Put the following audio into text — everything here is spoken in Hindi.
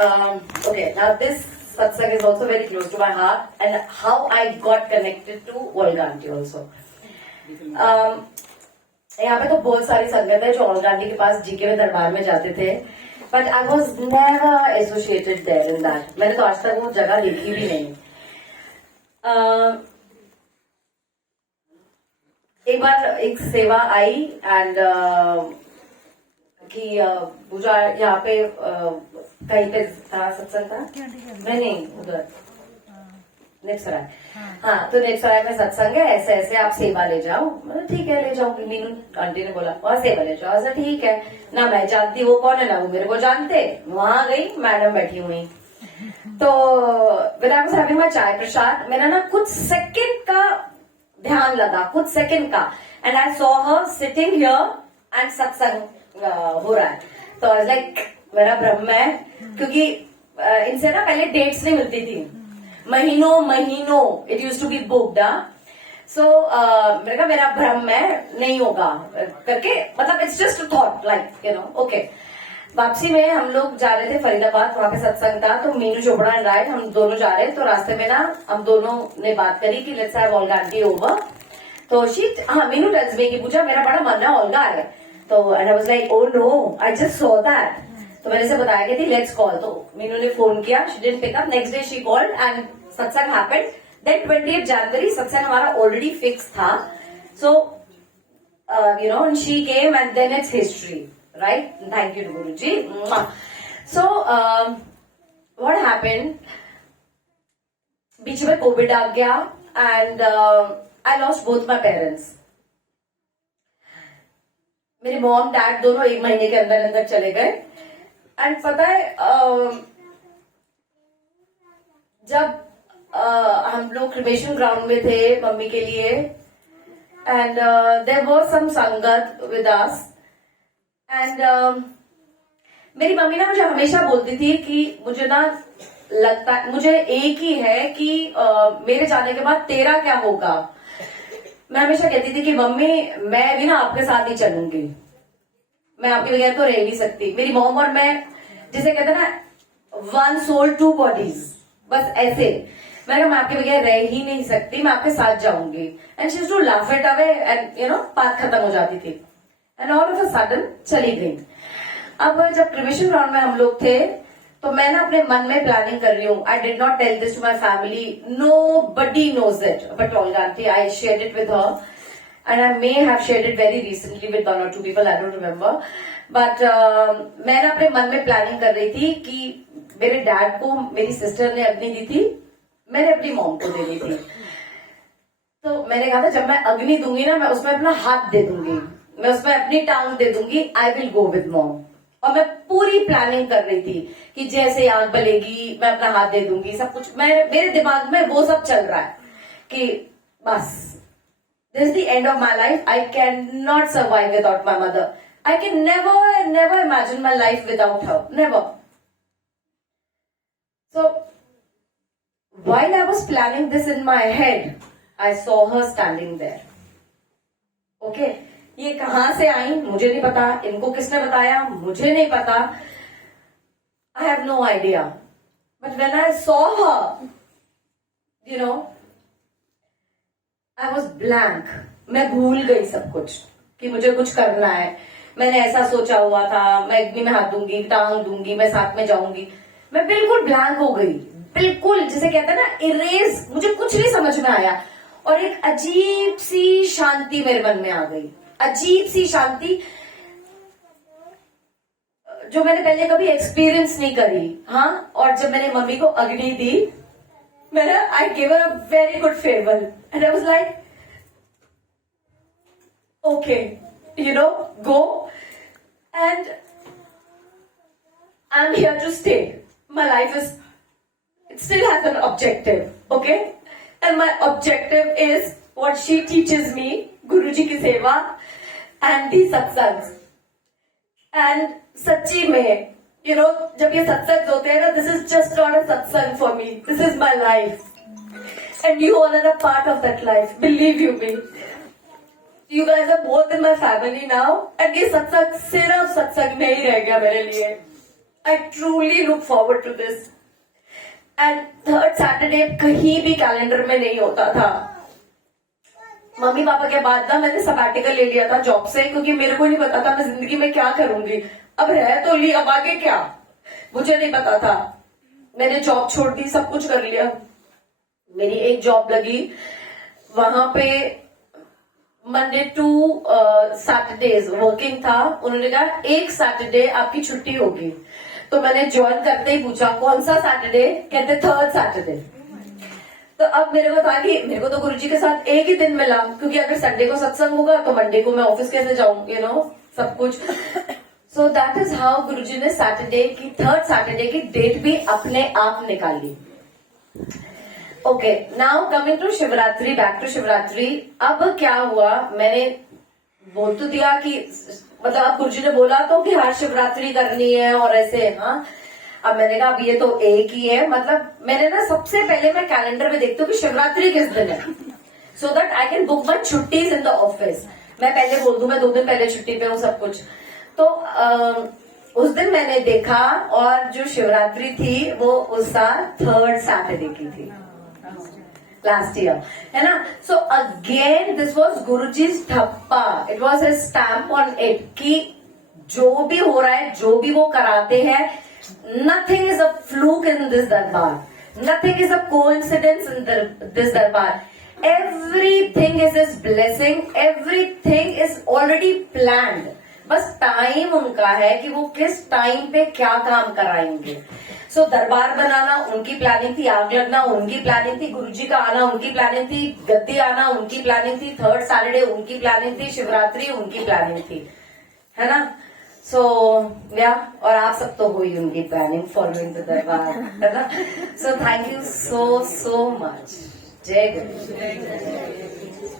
Okay, now this satsang is also very close to my heart, and how I got connected to Olga Aunty also. यहाँ पे तो बहुत सारी संगत है जो ओल्गा आंटी के पास जीके में दरबार में जाते थे, but I was never associated there in that. मैंने तो आज तक वो जगह देखी भी नहीं. एक बार एक सेवा आई एंड कि पूजा यहाँ पे कहीं पे था, सत्संग था. नहीं उधर नेक्सराय. हाँ, तो नेक्सराय में सत्संग है, ऐसे ऐसे आप सेवा ले जाओ. मतलब ठीक है, ले जाऊंगी. मीनू आंटी ने बोला वहां सेवा ले जाओ. ऐसा ठीक है ना, मैं जानती वो कौन है ना वो मेरे को जानते. वहां गई, मैडम बैठी हुई. तो when I was having my चाय प्रसाद, मेरा ना कुछ सेकंड का ध्यान लगा, कुछ सेकंड का, and I saw her sitting here and सत्संग हो रहा है. तो आई वाज लाइक मेरा ब्रह्म है, क्योंकि इनसे ना पहले डेट्स नहीं मिलती थी. महीनों it use to be booked. So मैंने कहा मेरा भ्रम है, नहीं होगा करके, मतलब it's just thought like you know. Okay, वापसी में हम लोग जा रहे थे फरीदाबाद, वहां पे सत्संग था. तो मीनू चोपड़ा एंड राइट, हम दोनों जा रहे. तो रास्ते में ना हम दोनों ने बात करी कि let's have Olga aunty over. तो मीनू टेल्स मी कि पूजा मेरा बड़ा मन है ओल्गा है. तो and I was like oh no, I just saw that. तो मैंने से बताया कि थी लेट्स कॉल. तो मीनू ने फोन किया, she didn't pick up. Next day she called and satsang happened. Then 28 January satsang हमारा ऑलरेडी फिक्स था. So you know, she came and then it's history. Right? Thank you to Guruji. So, what happened? बीच में कोविड आ गया and I lost both my parents. मेरे मॉम डैड दोनों एक महीने के अंदर अंदर चले गए. एंड पता है जब हम लोग क्रिमेशन ग्राउंड में थे मम्मी के लिए, एंड देयर वाज सम संगत विद अस. एंड मेरी मम्मी ना मुझे हमेशा बोलती थी कि मुझे ना लगता है, मुझे एक ही है कि मेरे जाने के बाद तेरा क्या होगा. मैं हमेशा कहती थी कि मम्मी मैं भी ना आपके साथ ही चलूंगी, मैं आपके बगैर तो रह नहीं सकती. मेरी मॉम और मैं, जिसे कहते हैं ना वन सोल टू बॉडीज, बस ऐसे. मैं आपके बगैर रह ही नहीं सकती, मैं आपके साथ जाऊंगी. And she used to laugh it away and you know बात खत्म हो जाती थी. And all of a sudden चली गई. अब जब क्रिमेशन ग्राउंड में हम लोग थे तो मैं ना अपने मन में प्लानिंग कर रही हूँ. I did not tell this to my family, nobody knows it, but Olga aunty I shared it with her. And I may have shared it very recently with one और two people, I don't remember. But मैं ना अपने मन में प्लानिंग कर रही थी कि मेरे डैड को मेरी सिस्टर ने अग्नि दी थी, मैंने अपनी मॉम को दे दी थी. तो मैंने कहा था जब मैं अग्नि दूंगी ना, मैं उसमें अपना हाथ दे दूंगी, मैं उसमें अपनी टांग दे दूंगी, I will go with mom. और मैं पूरी प्लानिंग कर रही थी कि जैसे आग बलेगी मैं अपना हाथ दे दूंगी, सब कुछ मेरे दिमाग में वो सब चल रहा है कि बस this is the end of my life. I can not survive without my mother. I can never imagine my life without her, never. So while I was planning this in my head, I saw her standing there. Okay, ये कहां से आई मुझे नहीं पता, इनको किसने बताया मुझे नहीं पता. I have no idea. But when I saw her, you know, I was blank. मैं भूल गई सब कुछ कि मुझे कुछ करना है. मैंने ऐसा सोचा हुआ था, मैं अग्नि में हाथ दूंगी, टांग दूंगी, मैं साथ में जाऊंगी. मैं बिल्कुल ब्लैंक हो गई, बिल्कुल जिसे कहते हैं ना इरेज. मुझे कुछ नहीं समझ में आया और एक अजीब सी शांति मेरे मन में आ गई, अजीब सी शांति जो मैंने पहले कभी एक्सपीरियंस नहीं करी. हाँ, और जब मैंने मम्मी को अग्नि दी, मैंने I give a very good favour and I was like okay, you know, go and I am here to stay. My life is, it still has an objective, okay? And my objective is what she teaches me, Guruji की सेवा and the सत्संग. And सच्ची में, you know, जब ये सत्संग होते हैं ना, this is just not a सत्संग for me. This is my life. And you all are a part of that life. Believe you me. You guys are more than my family now. And ये सत्संग सिर्फ सत्संग नहीं रह गया मेरे लिए. I truly look forward to this. And third Saturday कहीं भी कैलेंडर में नहीं होता था. मम्मी पापा के बाद ना मैंने सबैटिकल ले लिया था जॉब से, क्योंकि मेरे को नहीं पता था मैं जिंदगी में क्या करूंगी. अब रह तो ली, अब आगे क्या मुझे नहीं पता था. मैंने जॉब छोड़ दी, सब कुछ कर लिया. मेरी एक जॉब लगी, वहां पे मंडे टू सैटरडेज वर्किंग था. उन्होंने कहा एक सैटरडे आपकी छुट्टी होगी. तो मैंने ज्वाइन करते ही पूछा कौन सा सैटरडे, कहते थर्ड सैटरडे. तो अब मेरे को था कि मेरे को तो गुरुजी के साथ एक ही दिन मिला, क्योंकि अगर संडे को सत्संग होगा तो मंडे को मैं ऑफिस कैसे जाऊं, यू नो, सब कुछ. सो दैट इज हाउ गुरुजी ने सैटरडे की, थर्ड सैटरडे की डेट भी अपने आप निकाली. Okay, now coming to Shivratri, back to Shivratri. अब क्या हुआ, मैंने बोल तो दिया कि मतलब अब गुरुजी ने बोला तो कि हर शिवरात्रि करनी है और ऐसे. हाँ, अब मैंने कहा अब ये तो एक ही है. मतलब मैंने ना सबसे पहले मैं कैलेंडर में देखती हूँ कि शिवरात्रि किस दिन है, so that I can book my छुट्टीज इन द ऑफिस. मैं पहले बोल दूं मैं 2 दिन पहले छुट्टी पे हूँ, सब कुछ. तो उस दिन मैंने देखा और जो शिवरात्रि थी वो उसका थर्ड सैटरडे की थी लास्ट ईयर, है ना. So again this was Guruji's ठप्पा. It was his stamp on it कि जो भी हो रहा है, जो भी वो कराते हैं, nothing is a fluke in this darbar. Nothing is a coincidence in this darbar. Everything is his blessing. Everything is already planned. बस टाइम उनका है कि वो किस टाइम पे क्या काम कराएंगे. सो दरबार बनाना उनकी प्लानिंग थी, आग लगना उनकी प्लानिंग थी, गुरुजी का आना उनकी प्लानिंग थी, गद्दी आना उनकी प्लानिंग थी, थर्ड सैटरडे उनकी प्लानिंग थी, शिवरात्रि उनकी प्लानिंग थी, है ना. सो या और आप सब तो हुई उनकी प्लानिंग फॉलोइंग द दरबार, है ना. So thank you so much. जय गुरु.